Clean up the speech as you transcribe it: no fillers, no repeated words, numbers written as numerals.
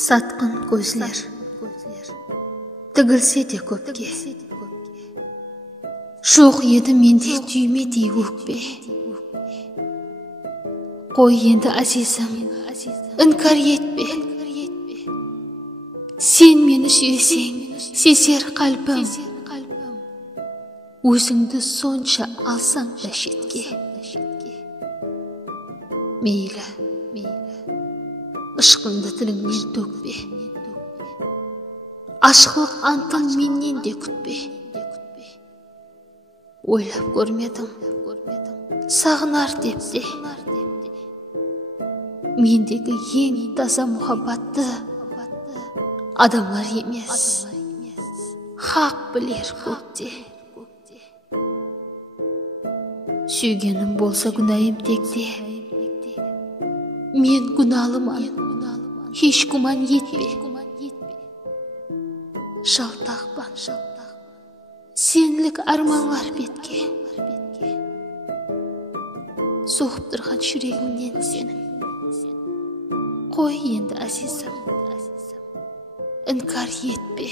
Сатқын көзлер тігілсе де көпке, жоқ еді менде түймедей өкпе. Қой енді азизім, інкар етпе. Сен мені сүйесең, сезер қалбым. Өзіңді сонша алсаң да шетке. Мейлі, ышқыңды тіліңнен төкпе. Ашқылық антын менен де күтпе. Ойлап көрмедім, сағынар деп те. Мендегі ең таза мұхаббатты адамлар емес, хақ білер көкте. Сүйгенім болса күнәйым текте. Мен күналыман, еш күмән етпе. Жалтақпан, сенлік арманлар бетке. Соғып тұрған жүрегімнен сенің. Қой енді азизім, інкар етпе.